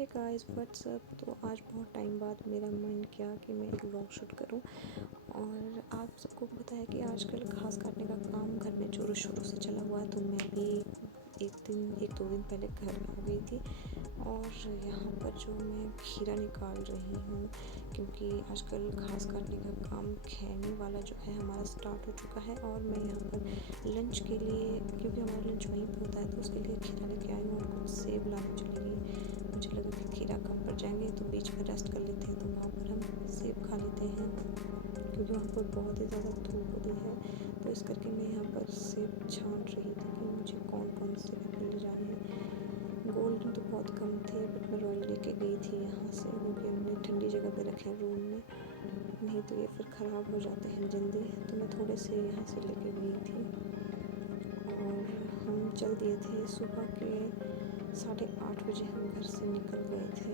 Hey guys what's up. तो आज बहुत टाइम बाद मेरा मन किया कि मैं एक व्लॉग शूट करूं। और आप सबको पता है कि आजकल घास काटने का काम घर में जोरों शोरों से चला हुआ है। तो मैं भी एक दो दिन पहले घर आ गई थी और यहाँ पर जो मैं खीरा निकाल रही हूँ, क्योंकि आजकल घास काटने का काम खैनी वाला जो है हमारा स्टार्ट हो चुका है। और मैं यहाँ पर लंच के लिए, क्योंकि हमारा लंच वहीं पर होता है, तो उसके लिए खीरा लेके आई हूँ और कुछ सेब लाने चली गई। मुझे लगा कि खीरा कम पड़ जाएंगे तो बीच में रेस्ट कर लेते हैं, तो वहाँ पर हम सेब खा लेते हैं, क्योंकि वहाँ पर बहुत ही ज़्यादा धूप होती है। तो इस करके मैं यहाँ पर सेब छान रही थी कि मुझे कौन कौन से एप्पल ले जाने हैं। गोल्डन तो बहुत कम थे, बट मैं रॉयल लेके गई थी यहाँ से, क्योंकि हमने ठंडी जगह पे रखे हैं रूम में, नहीं तो ये फिर ख़राब हो जाते हैं जल्दी। तो मैं थोड़े से यहाँ से लेके गई थी और हम चल दिए थे। सुबह के 8:30 बजे हम घर से निकल गए थे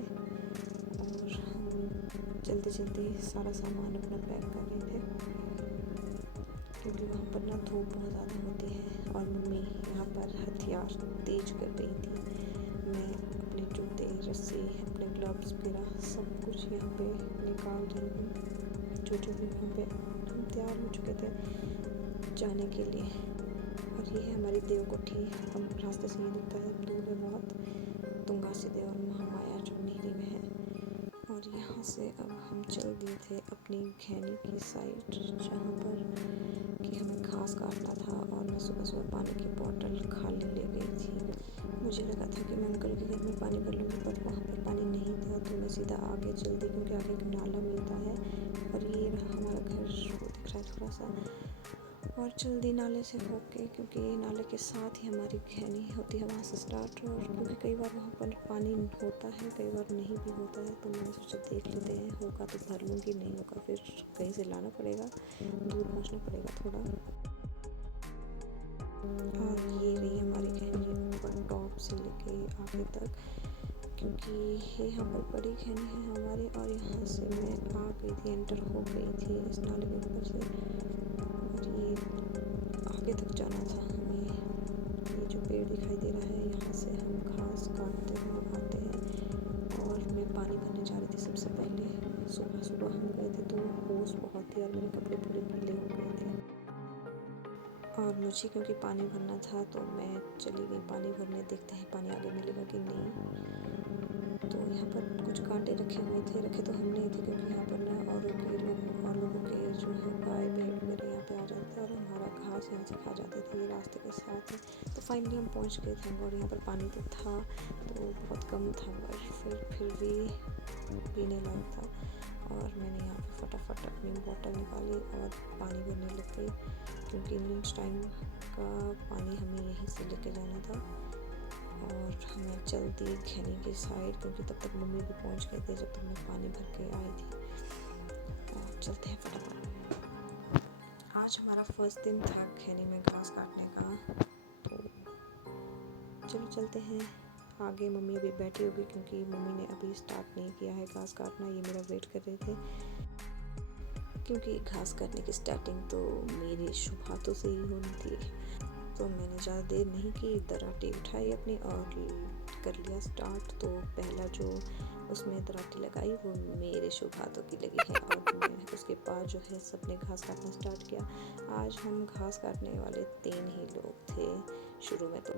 और हम जल्दी जल्दी सारा सामान अपना पैक कर रहे थे, क्योंकि वहाँ पर ना धूप बहुत ज़्यादा होती है। और मम्मी यहाँ पर हथियार तेज कर रही थी। मैं अपने जूते, रस्सी, अपने ग्लव्स वगैरह सब कुछ यहाँ पे निकाल रही हूँ, जो भी वहाँ पे हम तैयार हो चुके थे जाने के लिए। और ये है हमारी देवकोठी। हम रास्ते से ये दिखता है, दूर है बहुत, तुंगासी देव और महामाया जो नीरी में है। और यहाँ से अब हम चल दिए थे अपनी खैनी की साइड, जहाँ पर कि हमें घास काटना था। और मैं सुबह सुबह पानी की बोतल खाली ले गई थी। मुझे लगा था कि मैं अंकल के घर में पानी भर लूँगी, पर वहाँ पर पानी नहीं था, तो मैं सीधा आगे चल दी, क्योंकि आगे एक नाला मिलता है। और ये रहा हमारा घर, वो दिख रहा है थोड़ा सा। और जल्दी नाले से होके, क्योंकि नाले के साथ ही हमारी खैनी होती है, वहाँ से स्टार्ट। और क्योंकि कई बार वहाँ पर पानी होता है, कई बार नहीं भी होता है, तो मैंने सोचा देख लेते हैं, होगा तो भर लूँगी, नहीं होगा फिर कहीं से लाना पड़ेगा, दूर पहुँचना पड़ेगा थोड़ा। और ये रही हमारी खैनी ऊपर टॉप से लेके आगे तक, क्योंकि ये यहाँ पर बड़ी खैनी है हमारी। और यहाँ से मैं आ गई थी, एंटर हो गई थी इस नाले के ऊपर से। और ये आगे तक जाना था हमें। ये जो पेड़ दिखाई दे रहा है, यहाँ से हम घास काटते हुए आते हैं। और मैं पानी भरने जा रही थी सबसे पहले। सुबह सुबह हम गए थे तो ओस बहुत थी और मेरे कपड़े पूरे गीले हो गए थे। और मुझे क्योंकि पानी भरना था, तो मैं चली गई पानी भरने, देखते हैं पानी आगे मिलेगा कि नहीं। तो यहाँ पर कुछ कांटे रखे हुए थे, रखे तो हम नहीं थे, क्योंकि यहाँ पर ना और लोगों के जो है गाय भेड़ वगैरह यहाँ पे आ जाते थे और हमारा घास यहाँ से खा जाते थे, ये रास्ते के साथ है। तो फाइनली हम पहुँच गए थे और यहाँ पर पानी तो था, तो बहुत कम था, पर फिर भी पीने लायक था। और मैंने यहाँ पे फटाफट अपनी बोतल निकाली और पानी भरने लग गई, क्योंकि लंच टाइम का पानी हमें यहीं से लेके जाना था। और मैं चल दी खैनी की साइड, क्योंकि तब तक मम्मी भी पहुँच गए थे जब तक मैं पानी भर के आई थी। और चलते हैं फटाफट। आज हमारा फर्स्ट दिन था खैनी में घास काटने का, तो चलो चलते हैं आगे। मम्मी अभी बैठी होगी, क्योंकि मम्मी ने अभी स्टार्ट नहीं किया है घास काटना, ये मेरा वेट कर रहे थे, क्योंकि घास काटने की स्टार्टिंग तो मेरे शुभ हाथों से ही होनी थी। तो मैंने ज़्यादा देर नहीं की, दराटी उठाई अपनी और कर लिया स्टार्ट। तो पहला जो उसमें दराटी लगाई वो मेरे शुभ हाथों की लगी है, और मैं उसके बाद जो है सबने घास काटना स्टार्ट किया। आज हम घास काटने वाले 3 ही लोग थे शुरू में, तो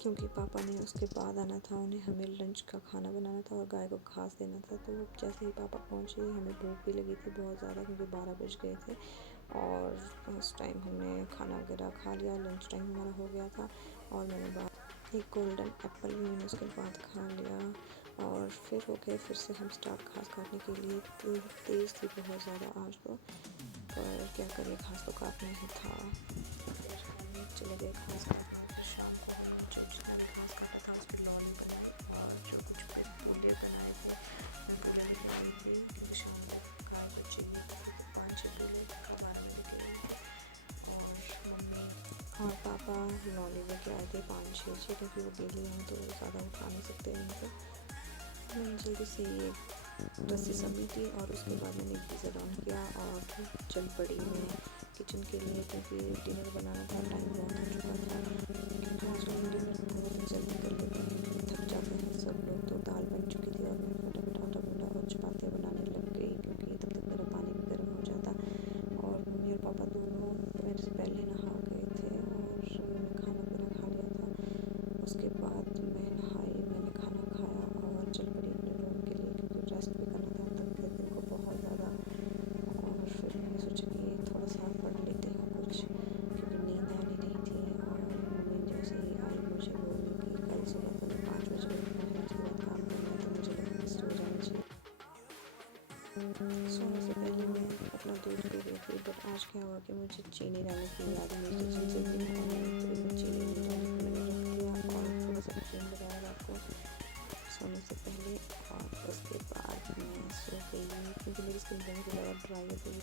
क्योंकि पापा ने उसके बाद आना था, उन्हें हमें लंच का खाना बनाना था और गाय को घास देना था। तो जैसे ही पापा पहुँचे, हमें भूख भी लगी थी बहुत ज़्यादा, क्योंकि 12 बज गए थे। और उस टाइम हमने खाना वगैरह खा लिया, लंच टाइम हमारा हो गया था। और मैंने एक गोल्डन एप्पल भी मैंने उसके बाद खा लिया। और फिर हो गए फिर से हम स्टार्ट घास काटने के लिए। तेज़ थी बहुत ज़्यादा आज तो, पर क्या करें, घास तो काटना ही था। फिर हम चले गए घास काटने। फिर शाम को हम जो जितना भी घास काटा था उसकी लौनी बनाई, और जो कुछ फिर फूले बनाए थे मैं फूले लेके आई थी, क्योंकि शाम में गाय बच्चे लिए थे, 5-6 फूले 12 बजे गए। और मम्मी और पापा लौली लेके आए थे 5-6, क्योंकि वो गीली हैं तो ज़्यादा उठा नहीं सकते इनको। मैंने जल्दी से ये रस्सी समेटी और उसके बाद मैंने गीज़र ऑन किया और चल पड़ी मैं किचन के लिए, क्योंकि डिनर बनाना था, टाइम बहुत हो चुका था। क्योंकि आजकल डिनर बहुत जल्दी कर लेते हैं, थक जाते हैं सब लोग। तो दाल बन चुकी थी और सोने से पहले मैं अपना दूध पी रही थी, बट आज क्या हुआ कि मुझे चीनी डालने की याद नहीं थी, जिनसे भी और मैं चीनी नहीं डाली, मैंने रख दिया और थोड़ा सा क्रीम लगाया रात को सोने से पहले। और उसके बाद मैं सो गई क्योंकि मेरी स्किन बहुत ज़्यादा ड्राई हो गई।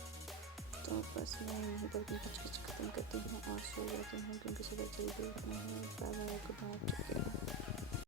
तो बस मैं यहीं पर अपनी किचकिच ख़त्म करती हूँ और सो जाती हूँ क्योंकि सुबह जल्दी उठना है। Bye bye, good night, take care.